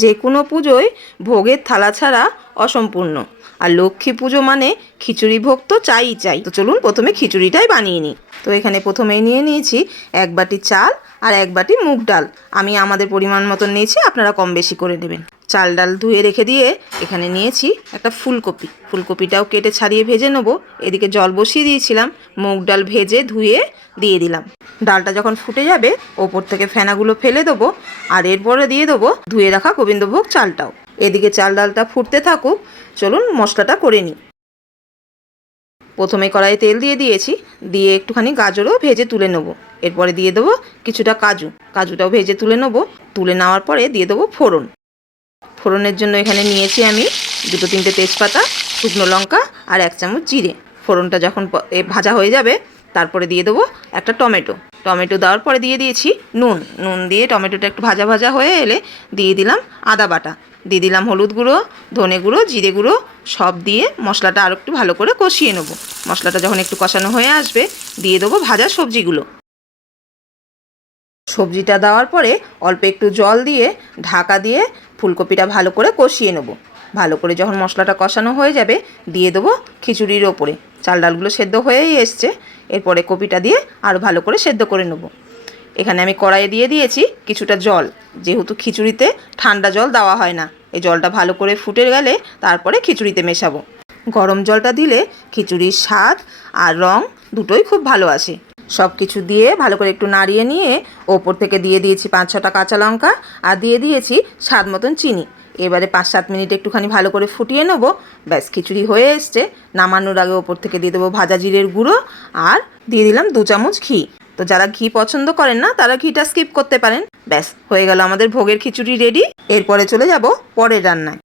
যে কোনো পুজোয় ভোগের থালা ছাড়া অসম্পূর্ণ, আর লক্ষ্মী পুজো মানে খিচুড়ি ভোগ তো চাই। তো চলুন প্রথমে খিচুড়িটাই বানিয়ে নিই। তো এখানে প্রথমেই নিয়ে নিয়েছি 1 বাটি চাল আর 1 বাটি মুগ ডাল। আমি আমাদের পরিমাণ মতন নিয়েছি, আপনারা কম বেশি করে নেবেন। চাল ডাল ধুয়ে রেখে দিয়ে এখানে নিয়েছি একটা ফুলকপিটাও কেটে ছাড়িয়ে ভেজে নেবো। এদিকে জল বসিয়ে দিয়েছিলাম, মুগ ডাল ভেজে ধুয়ে দিয়ে দিলাম। ডালটা যখন ফুটে যাবে ওপর থেকে ফেনাগুলো ফেলে দেবো, আর এরপরে দিয়ে দেবো ধুয়ে রাখা গোবিন্দভোগ চালটাও। এদিকে চাল ডালটা ফুটতে থাকুক, চলুন মশলাটা করে নিই। প্রথমে কড়াইয়ে তেল দিয়ে দিয়েছি, দিয়ে একটুখানি গাজরও ভেজে তুলে নেবো। এরপরে দিয়ে দেবো কিছুটা কাজুটাও ভেজে তুলে নেবো। তুলে নেওয়ার পরে দিয়ে দেবো ফোড়নের জন্য এখানে নিয়েছি আমি 2-3টে তেজপাতা, শুকনো লঙ্কা আর 1 চামচ জিরে। ফোড়নটা যখন ভাজা হয়ে যাবে তারপরে দিয়ে দেবো একটা টমেটো দেওয়ার পরে দিয়ে দিয়েছি নুন দিয়ে টমেটোটা একটু ভাজা হয়ে এলে দিয়ে দিলাম আদা বাটা, দিয়ে দিলাম হলুদ গুঁড়ো, ধনে গুঁড়ো, জিরে গুঁড়ো সব দিয়ে মশলাটা আরও একটু ভালো করে কষিয়ে নেবো। মশলাটা যখন একটু কষানো হয়ে আসবে দিয়ে দেবো ভাজা সবজিটা দেওয়ার পরে অল্প একটু জল দিয়ে ঢাকা দিয়ে ফুলকপিটা ভালো করে কষিয়ে নেবো। ভালো করে যখন মশলাটা কষানো হয়ে যাবে দিয়ে দেবো খিচুড়ির ওপরে। চাল ডালগুলো সেদ্ধ হয়েই এসছে, এরপরে কপিটা দিয়ে আরও ভালো করে সেদ্ধ করে নেবো। এখানে আমি কড়াইয়ে দিয়ে দিয়েছি কিছুটা জল, যেহেতু খিচুড়িতে ঠান্ডা জল দেওয়া হয় না। এই জলটা ভালো করে ফুটে গেলে তারপরে খিচুড়িতে মেশাবো। গরম জলটা দিলে খিচুড়ির স্বাদ আর রং দুটোই খুব ভালো আসে। সব কিছু দিয়ে ভালো করে একটু নাড়িয়ে নিয়ে ওপর থেকে দিয়ে দিয়েছি 5-6টা কাঁচা লঙ্কা আর দিয়ে দিয়েছি স্বাদ মতন চিনি। এবারে 5-7 মিনিট একটুখানি ভালো করে ফুটিয়ে নেবো। ব্যাস খিচুড়ি হয়ে এসছে। নামানোর আগে ওপর থেকে দিয়ে দেবো ভাজা জিরের গুঁড়ো আর দিয়ে দিলাম 2 চামচ ঘি। তো যারা ঘি পছন্দ করেন না তারা ঘিটা স্কিপ করতে পারেন। ব্যাস হয়ে গেল আমাদের ভোগের খিচুড়ি রেডি। এরপরে চলে যাব পরের রান্নায়।